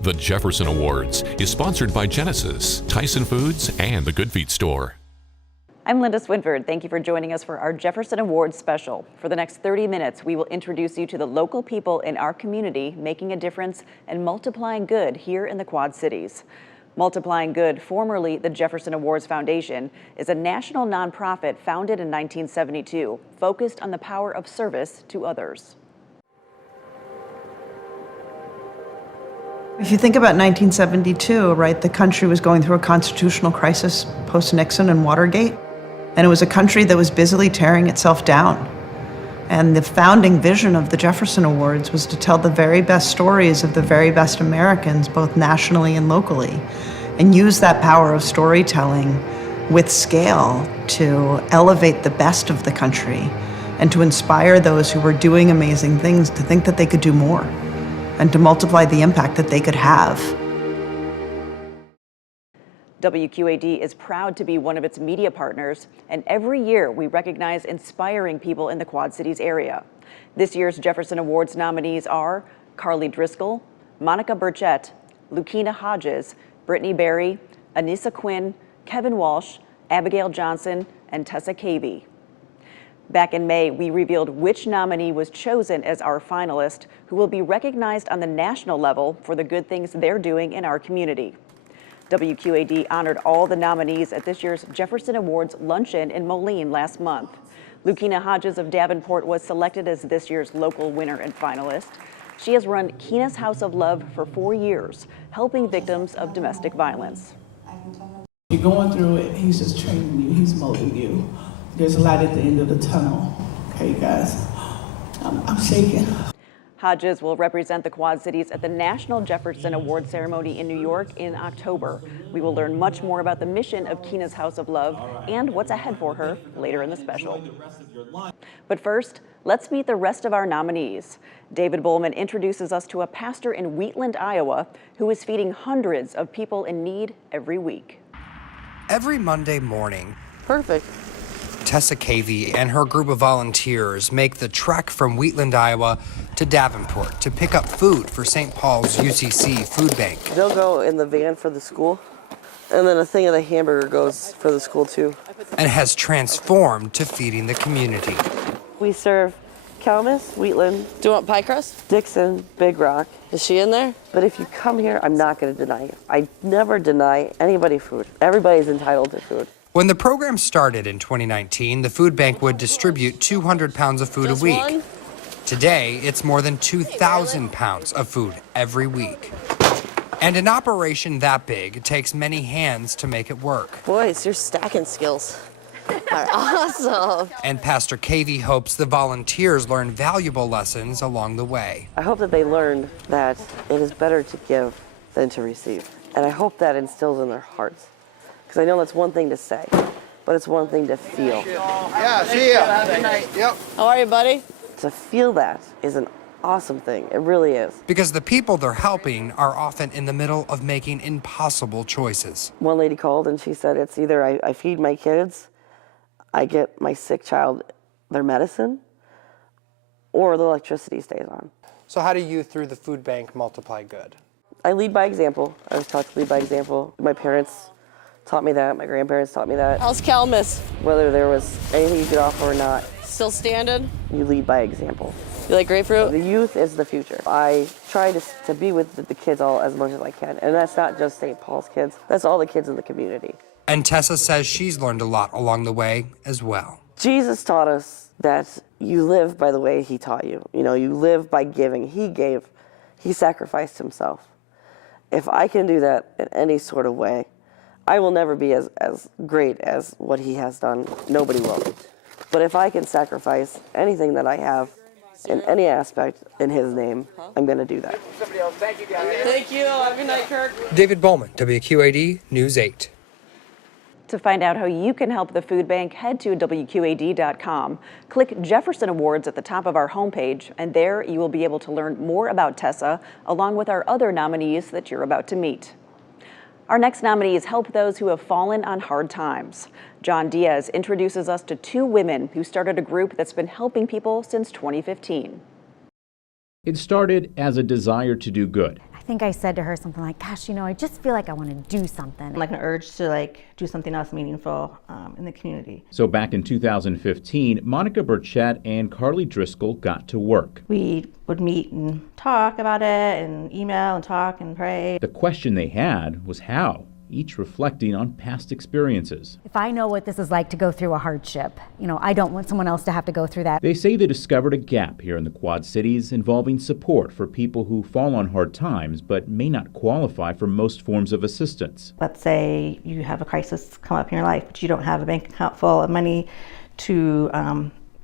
The Jefferson Awards is sponsored by Genesis, Tyson Foods, and the Good Feet Store. I'm Linda Swinford. Thank you for joining us for our Jefferson Awards special. For the next 30 minutes, we will introduce you to the local people in our community making a difference and multiplying good here in the Quad Cities. Multiplying Good, formerly the Jefferson Awards Foundation, is a national nonprofit founded in 1972, focused on the power of service to others. If you think about 1972, right, the country was going through a constitutional crisis post-Nixon and Watergate, and it was a country that was busily tearing itself down. And the founding vision of the Jefferson Awards was to tell the very best stories of the very best Americans, both nationally and locally, and use that power of storytelling with scale to elevate the best of the country and to inspire those who were doing amazing things to think that they could do more and to multiply the impact that they could have. WQAD is proud to be one of its media partners, and every year we recognize inspiring people in the Quad Cities area. This year's Jefferson Awards nominees are Carly Driscoll, Monica Burchett, Lucina Hodges, Brittany Berry, Anissa Quinn, Kevin Walsh, Abigail Johnson, and Tessa Cavey. Back in May, we revealed which nominee was chosen as our finalist, who will be recognized on the national level for the good things they're doing in our community. WQAD honored all the nominees at this year's Jefferson Awards luncheon in Moline last month. Lucina Hodges of Davenport was selected as this year's local winner and finalist. She has run Kina's House of Love for 4 years, helping victims of domestic violence. You're going through it, he's just training you, he's molding you. There's a light at the end of the tunnel. Okay, guys, I'm shaking. Hodges will represent the Quad Cities at the National Jefferson Awards ceremony in New York in October. We will learn much more about the mission of Kina's House of Love and what's ahead for her later in the special. But first, let's meet the rest of our nominees. David Bowman introduces us to a pastor in Wheatland, Iowa, who is feeding hundreds of people in need every week. Every Monday morning, Perfect. Tessa Cavey and her group of volunteers make the trek from Wheatland, Iowa to Davenport to pick up food for St. Paul's UCC Food Bank. They'll go in the van for the school, and then a thing of the hamburger goes for the school too. And has transformed to feeding the community. We serve Calmus, Wheatland. Do you want pie crust? Dixon, Big Rock. Is she in there? But if you come here, I'm not going to deny you. I never deny anybody food. Everybody's entitled to food. When the program started in 2019, the food bank would distribute 200 pounds of food a week. One? Today, it's more than 2,000 pounds of food every week. And an operation that big takes many hands to make it work. Boys, your stacking skills are awesome. And Pastor Cavey hopes the volunteers learn valuable lessons along the way. I hope that they learned that it is better to give than to receive. And I hope that instills in their hearts. Because I know that's one thing to say, but it's one thing to feel. Yeah, see ya. Have a good night. Yep. How are you, buddy? To feel that is an awesome thing. It really is. Because the people they're helping are often in the middle of making impossible choices. One lady called and she said, it's either I feed my kids, I get my sick child their medicine, or the electricity stays on. So how do you, through the food bank, multiply good? I lead by example. I was taught to lead by example. My parents taught me that. My grandparents taught me that. How's Calmus? Whether there was anything you could offer or not. Still standing? You lead by example. You like grapefruit? The youth is the future. I try to be with the kids all as much as I can. And that's not just St. Paul's kids. That's all the kids in the community. And Tessa says she's learned a lot along the way as well. Jesus taught us that you live by the way he taught you. You know, you live by giving. He gave. He sacrificed himself. If I can do that in any sort of way, I will never be as great as what he has done. Nobody will. But if I can sacrifice anything that I have in any aspect in his name, I'm going to do that. Thank you, guys. Thank you. Have a good night, Kirk. David Bowman, WQAD News 8. To find out how you can help the food bank, head to WQAD.com. Click Jefferson Awards at the top of our homepage, and there you will be able to learn more about Tessa, along with our other nominees that you're about to meet. Our next nominees help those who have fallen on hard times. John Diaz introduces us to two women who started a group that's been helping people since 2015. It started as a desire to do good. I think I said to her something like, gosh, I just feel like I want to do something. Like an urge to do something else meaningful in the community. So back in 2015, Monica Burchett and Carly Driscoll got to work. We would meet and talk about it and email and talk and pray. The question they had was how, each reflecting on past experiences. If I know what this is like to go through a hardship, I don't want someone else to have to go through that. They say they discovered a gap here in the Quad Cities involving support for people who fall on hard times but may not qualify for most forms of assistance. Let's say you have a crisis come up in your life, but you don't have a bank account full of money to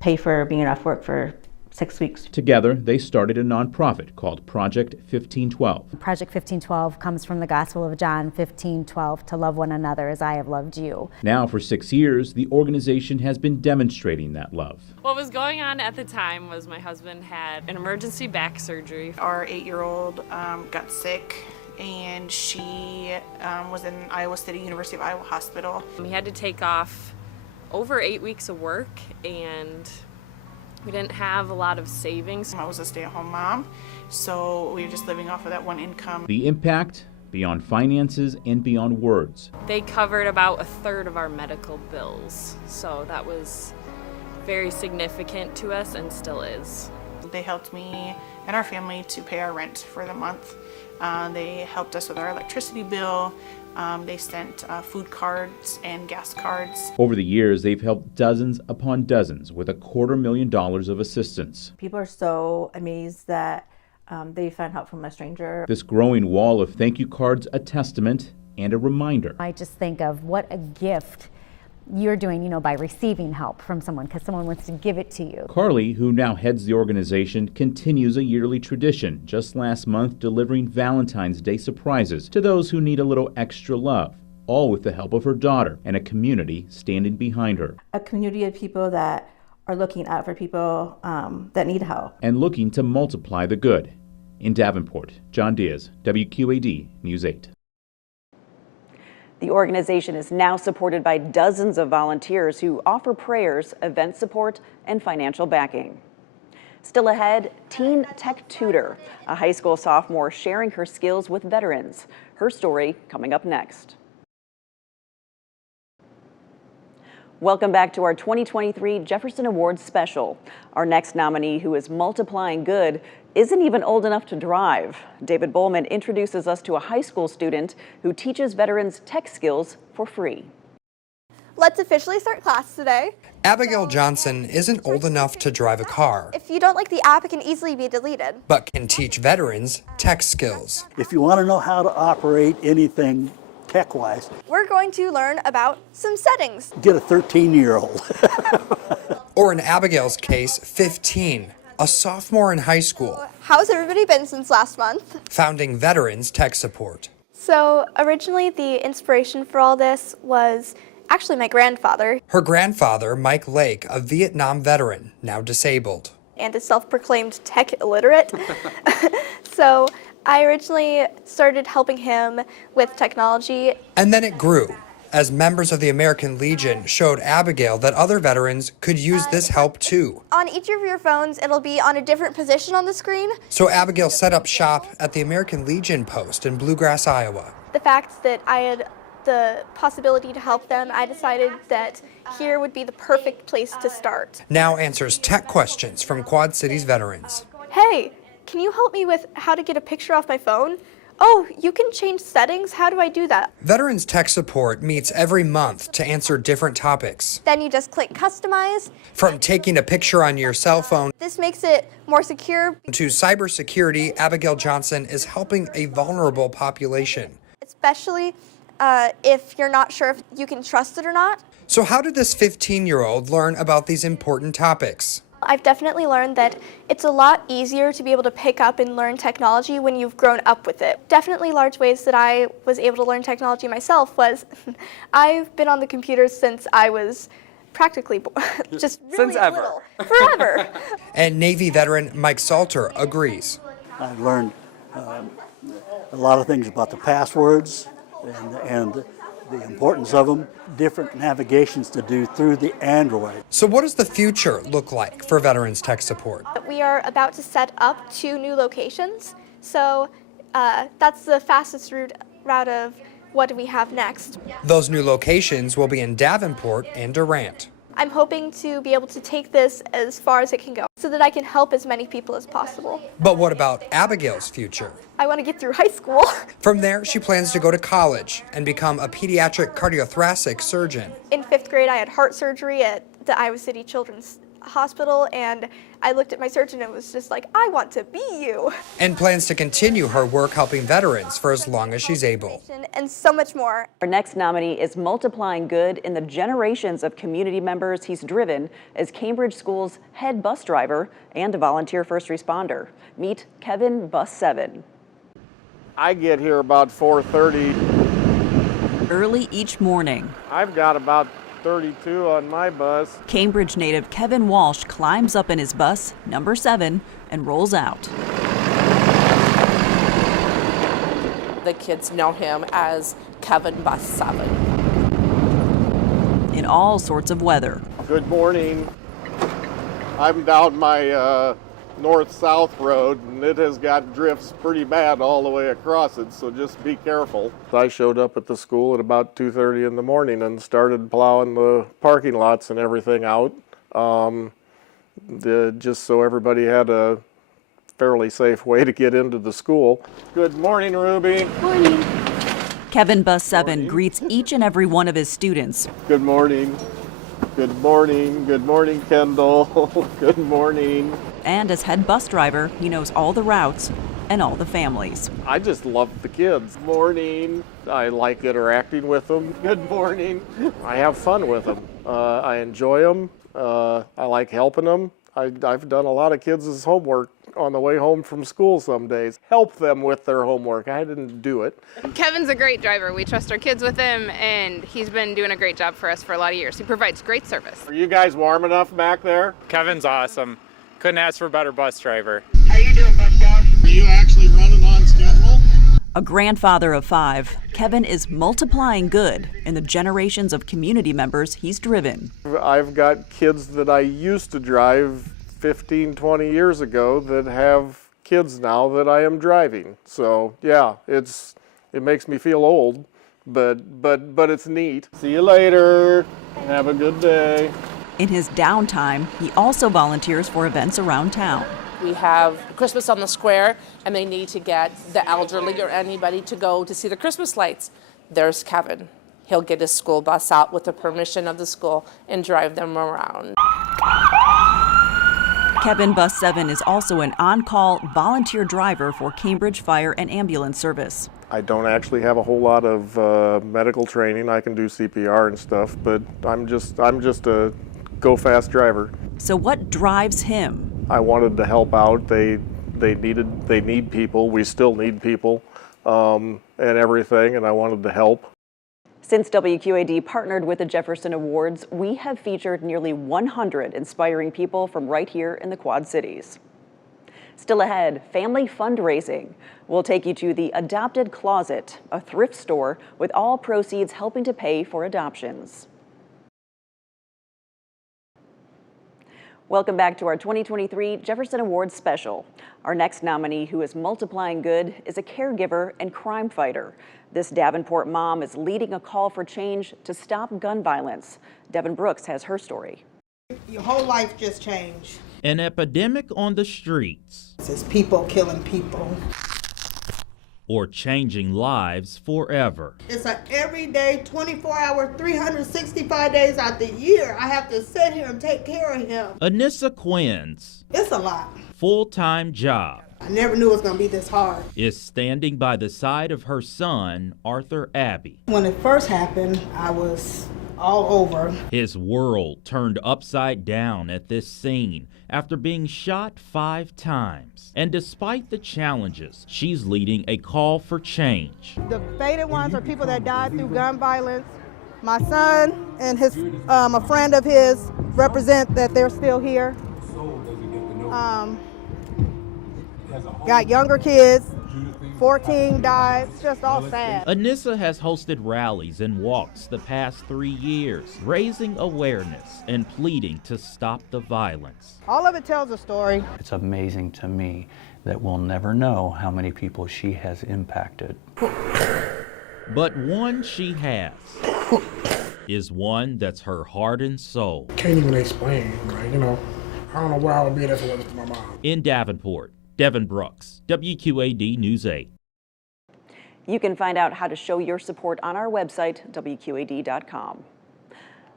pay for being off work for 6 weeks. Together, they started a nonprofit called Project 1512. Project 1512 comes from the Gospel of John 15:12, to love one another as I have loved you. Now, for 6 years, the organization has been demonstrating that love. What was going on at the time was my husband had an emergency back surgery. Our 8-year-old got sick, and she was in Iowa City, University of Iowa Hospital. He had to take off over 8 weeks of work, and we didn't have a lot of savings. I was a stay-at-home mom, so we were just living off of that one income. The impact beyond finances and beyond words. They covered about a third of our medical bills, so that was very significant to us and still is. They helped me and our family to pay our rent for the month. They helped us with our electricity bill. They sent food cards and gas cards. Over the years, they've helped dozens upon dozens with $250,000 of assistance. People are so amazed that they found help from a stranger. This growing wall of thank you cards, a testament and a reminder. I just think of what a gift you're doing, by receiving help from someone because someone wants to give it to you. Carly, who now heads the organization, continues a yearly tradition, just last month delivering Valentine's Day surprises to those who need a little extra love, all with the help of her daughter and a community standing behind her. A community of people that are looking out for people that need help. And looking to multiply the good. In Davenport, John Diaz, WQAD News 8. The organization is now supported by dozens of volunteers who offer prayers, event support, and financial backing. Still ahead, Teen Tech Tutor, a high school sophomore sharing her skills with veterans. Her story coming up next. Welcome back to our 2023 Jefferson Awards special. Our next nominee, who is multiplying good, isn't even old enough to drive. David Bowman introduces us to a high school student who teaches veterans tech skills for free. Let's officially start class today. Abigail Johnson isn't old enough to drive a car, If you don't like the app, it can easily be deleted. but can teach veterans tech skills. If you want to know how to operate anything tech-wise, We're going to learn about some settings. get a 13-year-old. Or in Abigail's case, 15, a sophomore in high school, How's everybody been since last month? founding Veterans Tech Support. So originally the inspiration for all this was actually my grandfather Her grandfather, Mike Lake, a Vietnam veteran, now disabled. and a self-proclaimed tech illiterate. So I originally started helping him with technology. And then it grew, as members of the American Legion showed Abigail that other veterans could use this help too. On each of your phones, it'll be on a different position on the screen. So Abigail set up shop at the American Legion post in Bluegrass, Iowa. The fact that I had the possibility to help them, I decided that here would be the perfect place to start. Now answers tech questions from Quad Cities veterans. Hey, can you help me with how to get a picture off my phone? Oh, you can change settings? How do I do that? Veterans Tech Support meets every month to answer different topics. Then you just click customize. From taking a picture on your cell phone This makes it more secure, to cybersecurity, Abigail Johnson is helping a vulnerable population. especially if you're not sure if you can trust it or not. So how did this 15-year-old learn about these important topics? I've definitely learned that it's a lot easier to be able to pick up and learn technology when you've grown up with it. Definitely large ways that I was able to learn technology myself was I've been on the computer since I was practically just really little. Forever. And Navy veteran Mike Salter agrees. I've learned a lot of things about the passwords and the importance of them, different navigations to do through the Android. So what does the future look like for Veterans Tech Support? We are about to set up 2 new locations. So that's the fastest route of what do we have next. Those new locations will be in Davenport and Durant. I'm hoping to be able to take this as far as it can go so that I can help as many people as possible. But what about Abigail's future? I want to get through high school. From there, she plans to go to college and become a pediatric cardiothoracic surgeon. In 5th grade, I had heart surgery at the Iowa City Children's Hospital, and I looked at my surgeon and was just like, I want to be you. And plans to continue her work helping veterans for as long as she's able. And so much more. Our next nominee is multiplying good in the generations of community members he's driven as Cambridge School's head bus driver and a volunteer first responder. Meet Kevin, Bus 7. I get here about 4:30. Early each morning, I've got about 32 on my bus. Cambridge native Kevin Walsh climbs up in his bus, number 7, and rolls out. The kids know him as Kevin Bus 7. In all sorts of weather. Good morning. I'm down my north-south road, and it has got drifts pretty bad all the way across it, so just be careful. I showed up at the school at about 2:30 in the morning and started plowing the parking lots and everything out, just so everybody had a fairly safe way to get into the school. Good morning, Ruby. Morning. Kevin Bus 7 greets each and every one of his students. Good morning. Good morning. Good morning, Kendall. Good morning. And as head bus driver, he knows all the routes and all the families. I just love the kids. Morning. I like interacting with them. Good morning. I have fun with them. I enjoy them. I like helping them. I've done a lot of kids' homework on the way home from school some days. Help them with their homework. I didn't do it. Kevin's a great driver. We trust our kids with him, and he's been doing a great job for us for a lot of years. He provides great service. Are you guys warm enough back there? Kevin's awesome. Couldn't ask for a better bus driver. How you doing, bus boss? Are you actually running on schedule? A grandfather of 5, Kevin is multiplying good in the generations of community members he's driven. I've got kids that I used to drive 15, 20 years ago that have kids now that I am driving. So yeah, it makes me feel old, but it's neat. See you later. Have a good day. In his downtime, he also volunteers for events around town. We have Christmas on the Square, and they need to get the elderly or anybody to go to see the Christmas lights. There's Kevin. He'll get his school bus out with the permission of the school and drive them around. Kevin Bus 7 is also an on-call volunteer driver for Cambridge Fire and Ambulance Service. I don't actually have a whole lot of medical training. I can do CPR and stuff, but I'm just a go-fast driver. So what drives him? I wanted to help out. They need people. We still need people and everything, and I wanted to help. Since WQAD partnered with the Jefferson Awards, we have featured nearly 100 inspiring people from right here in the Quad Cities. Still ahead, family fundraising. We'll take you to the Adopted Closet, a thrift store with all proceeds helping to pay for adoptions. Welcome back to our 2023 Jefferson Awards special. Our next nominee, who is multiplying good, is a caregiver and crime fighter. This Davenport mom is leading a call for change to stop gun violence. Devin Brooks has her story. Your whole life just changed. An epidemic on the streets. It's people killing people. Or changing lives forever. It's an everyday, 24-hour, 365 days out the year. I have to sit here and take care of him. Anissa Quinn's It's a lot. full-time job I never knew it was going to be this hard. is standing by the side of her son, Arthur Abbey. When it first happened, I was all over. His world turned upside down at this scene after being shot 5 times. And despite the challenges, she's leading a call for change. The faded ones are people that died through gun violence. My son and a friend of his represent that they're still here. Got younger kids, 14 died, it's just all sad. Anissa has hosted rallies and walks the past 3 years, raising awareness and pleading to stop the violence. All of it tells a story. It's amazing to me that we'll never know how many people she has impacted. But one she has is one that's her heart and soul. Can't even explain, like, I don't know where I would be if it wasn't for my mom. In Davenport, Devin Brooks, WQAD News 8. You can find out how to show your support on our website, WQAD.com.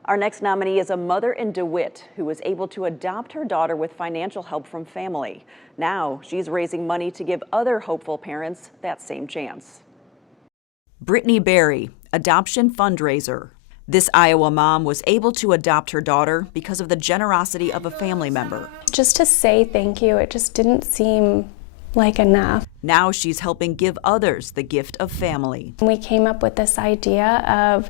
Our next nominee is a mother in DeWitt who was able to adopt her daughter with financial help from family. Now she's raising money to give other hopeful parents that same chance. Brittany Berry, adoption fundraiser. This Iowa mom was able to adopt her daughter because of the generosity of a family member. Just to say thank you, it just didn't seem like enough. Now she's helping give others the gift of family. We came up with this idea of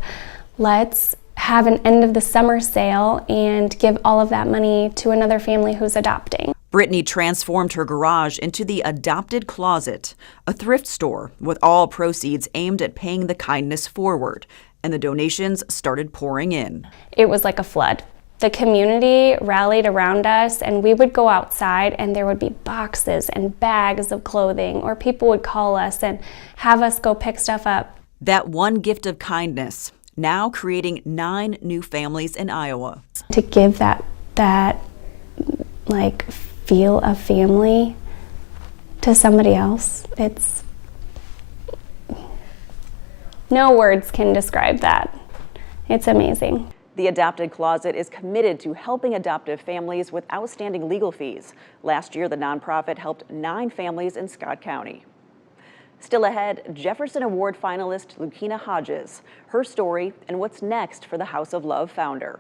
let's have an end of the summer sale and give all of that money to another family who's adopting. Brittany transformed her garage into the Adopted Closet, a thrift store with all proceeds aimed at paying the kindness forward, and the donations started pouring in. It was like a flood. The community rallied around us, and we would go outside and there would be boxes and bags of clothing, or people would call us and have us go pick stuff up. That one gift of kindness, now creating 9 new families in Iowa. To give that like feel of family to somebody else, it's no words can describe that. It's amazing. The Adopted Closet is committed to helping adoptive families with outstanding legal fees. Last year, the nonprofit helped 9 families in Scott County. Still ahead, Jefferson Award finalist Lucina Hodges, her story, and what's next for the House of Love founder.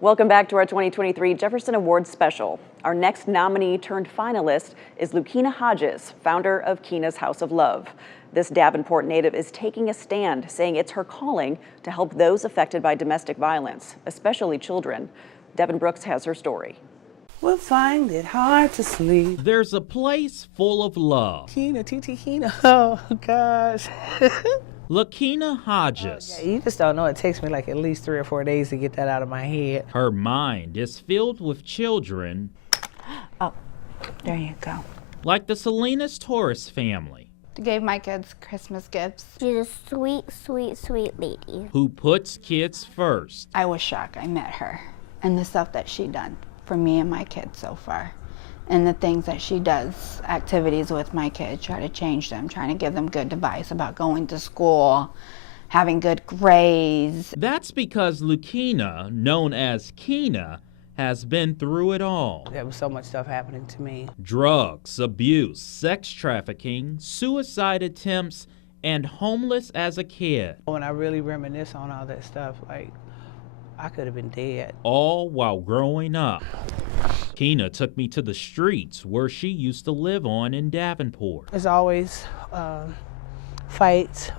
Welcome back to our 2023 Jefferson Awards special. Our next nominee turned finalist is Lucina Hodges, founder of Kina's House of Love. This Davenport native is taking a stand, saying it's her calling to help those affected by domestic violence, especially children. Devin Brooks has her story. We'll find it hard to sleep. There's a place full of love. Kina, Titi Kina. Oh, gosh. Lucina Hodges. Yeah, you just don't know. It takes me like at least 3 or 4 days to get that out of my head. Her mind is filled with children. Oh, there you go. Like the Salinas Torres family. Gave my kids Christmas gifts. She's a sweet, sweet, sweet lady. Who puts kids first. I was shocked I met her and the stuff that she done for me and my kids so far. And the things that she does, activities with my kids, try to change them, trying to give them good advice about going to school, having good grades. That's because Lucina, known as Kina, has been through it all. There was so much stuff happening to me. Drugs, abuse, sex trafficking, suicide attempts, and homeless as a kid. When I really reminisce on all that stuff, like, I could have been dead. All while growing up. Kina took me to the streets where she used to live on in Davenport. There's always fights,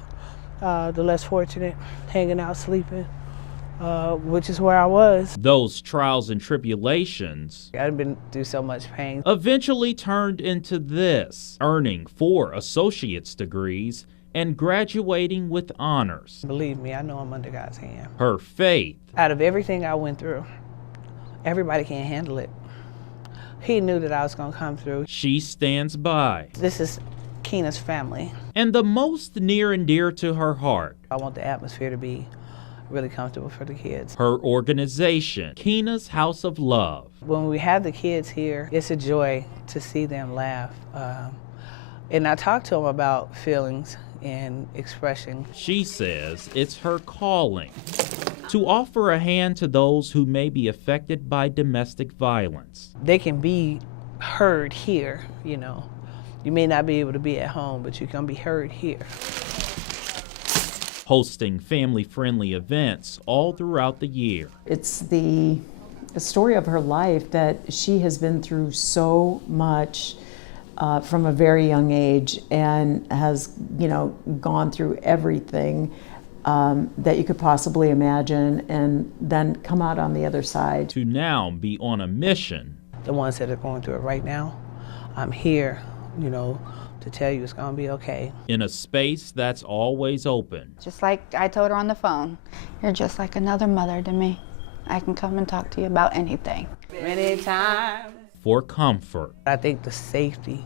the less fortunate, hanging out, sleeping, which is where I was. Those trials and tribulations I've been through so much pain. Eventually turned into this, earning 4 associate's degrees and graduating with honors. Believe me, I know I'm under God's hand. Her faith. Out of everything I went through, everybody can't handle it. He knew that I was going to come through. She stands by. This is Kina's family. And the most near and dear to her heart. I want the atmosphere to be really comfortable for the kids. Her organization, Kina's House of Love. When we have the kids here, it's a joy to see them laugh. And I talk to them about feelings and expression. She says it's her calling to offer a hand to those who may be affected by domestic violence. They can be heard here, you know. You may not be able to be at home, but you can be heard here. Hosting family-friendly events all throughout the year. It's the story of her life that she has been through so much from a very young age and has, gone through everything that you could possibly imagine and then come out on the other side. To now be on a mission. The ones that are going through it right now, I'm here, to tell you it's going to be okay. In a space that's always open. Just like I told her on the phone, you're just like another mother to me. I can come and talk to you about anything. many times. For comfort. I think the safety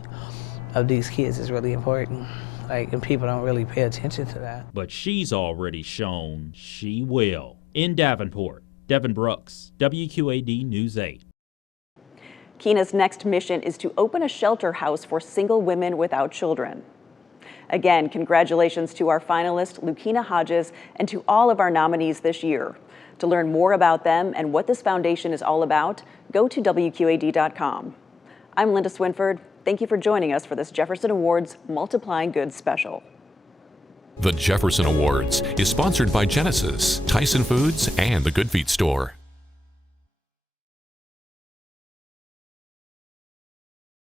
of these kids is really important. And people don't really pay attention to that. But she's already shown she will. In Davenport, Devin Brooks, WQAD News 8. Keena's next mission is to open a shelter house for single women without children. Again, congratulations to our finalist, Lucina Hodges, and to all of our nominees this year. To learn more about them and what this foundation is all about, go to WQAD.com. I'm Linda Swinford. Thank you for joining us for this Jefferson Awards Multiplying Good special. The Jefferson Awards is sponsored by Genesis, Tyson Foods, and the Good Feet Store.